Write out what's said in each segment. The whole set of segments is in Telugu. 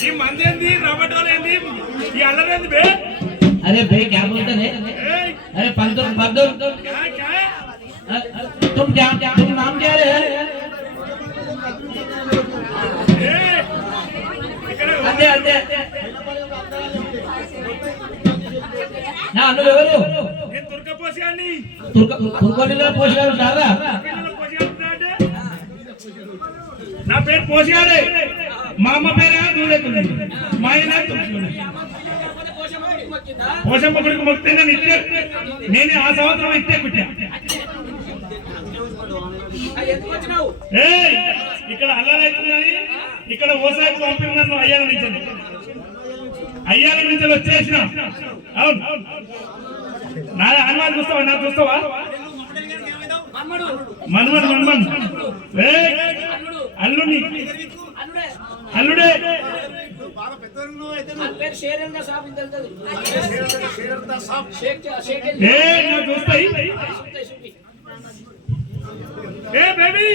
ఈ మంది ఏంది రబ్బర్ ఏంది ఈ అల్లరేంది బే अरे भाई क्या बोलते हैं ఏయ్, अरे पंतो पंतो క్యా, క్యా? तुम क्या क्या तुम नाम क्या है ఏయ్, ఇక్కడ అంతే అంతే నా నువ్వు తుర్కొండలో పోసిగాడుతున్నా అంటే? నా పేరు పోసిగాడే మా అమ్మ పేరు దూరేకుంది మా ఆయన పోషమ్మ కొడుకు మొక్కితే నేను ఇట్టే నేను ఆ సంవత్సరం ఇట్టే కుట్టా ఏయ్ ఇక్కడ అల్లరైతుందని ఇక్కడ ఓసాకి పంపిన నన్ను అయ్యాల నుంచి అయ్యాల నుంచి వచ్చేసిన. అవును. నా హనుమాన్ చూస్తావా? నా చూస్తావా? మన్మన్ మన్మన్ ఏయ్, అల్లుని అల్లుడే. చూస్తాయి? ఏ బేబీ?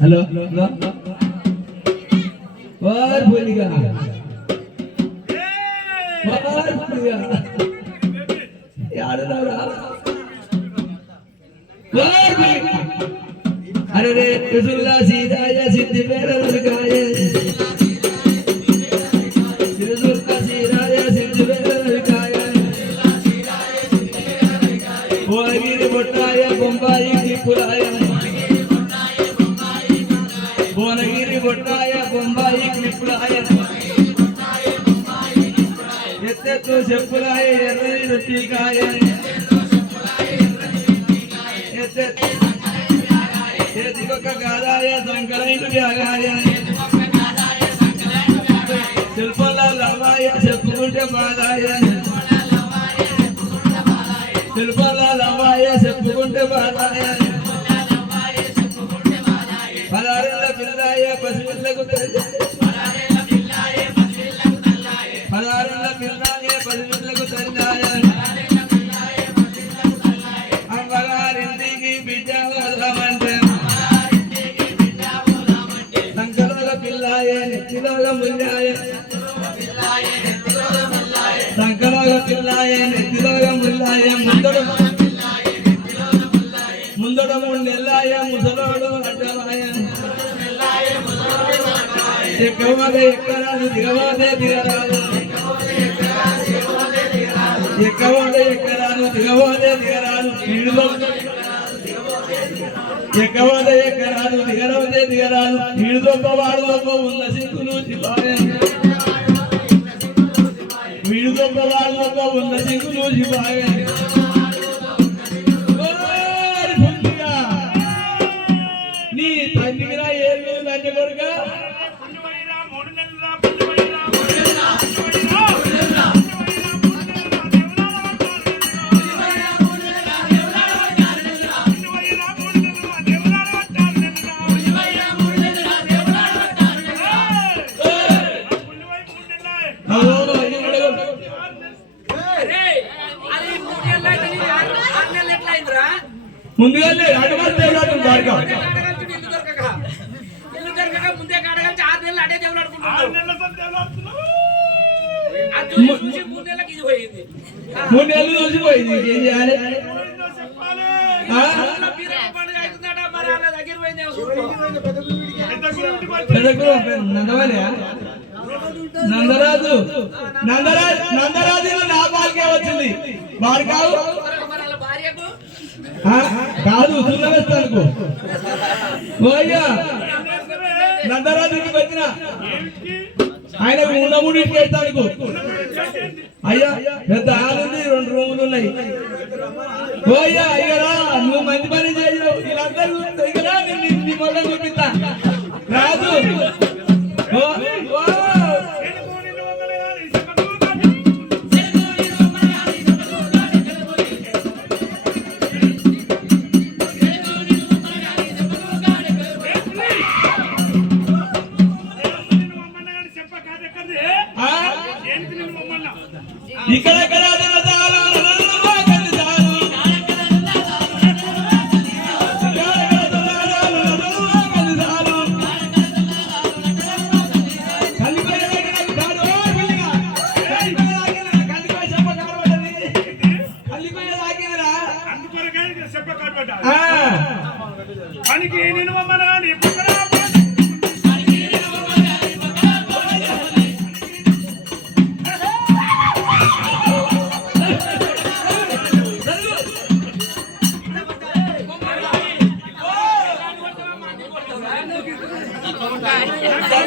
हेलो हेलो और भूल गया। और भूल गया। यार ना और गया। अरे रे रसुल्ला सीधा या सिद्धि मेरा लड़काए रसुल्ला ఎత్తెత్తు చెప్పులాయి ఎర్రని రొట్టికాయ చేతికొక్క గాదాయ సంకలైన వ్యాగాయ శిల్పల లవాయ చెప్పుకుంటే బాధాయ. శిల్పల లవాయ చెప్పుకుంటే బాధాయ. సంకలల పిల్లాయ నెత్తిలోల ముల్లాయ ముందడు ముందడ మూడు నెల్లాయ ముసలోడు అడ్డమాయ. ఎక్కవదే ఎక్కరాదు దిగవదే దిగరాదు. ఎక్కవదే ఎక్కరాదు దిగవదే దిగరాదు. నీళ్ళలో ఎక్కవదే ఎక్కరాదు దిగరవదే దిగరాదు. నీళ్ళు దొప్ప వాడు దొప్ప ఉన్న సింకులు శివాయ వీడు దొప్ప వాడు దొప్ప ఉన్న సింకులు ముందుగానే అడ్వాన్స్ చేయడం బాగా ముందే కాడగలిచి ఆరు నెలలు అడే దేవుడు ఆరు నెలల. అది చూసి చూసి మూడు నెలలకు ఇది పోయింది. మూడు నెలలు చూసిపోయింది ఇంకేం చేయాలి? పోయింది నందరాజు. నందరాజు. నందరాజు. నా పాలకే వచ్చింది. వాడు కాదు మరి వాళ్ళ భార్యకు ఆ? కాదు సున్నవేస్తానుకు అయ్యా నందరాజు వచ్చిన. ఆయన ఉండముడికి వెళ్తానుకు అయ్యా పెద్ద హాల్ రెండు రూములు ఉన్నాయి. ఓయ్యా అయ్యరా నువ్వు మంచి పని చేయవు వీళ్ళందరూ చూస్తారు. చూపిస్తా. రాజు Thank you.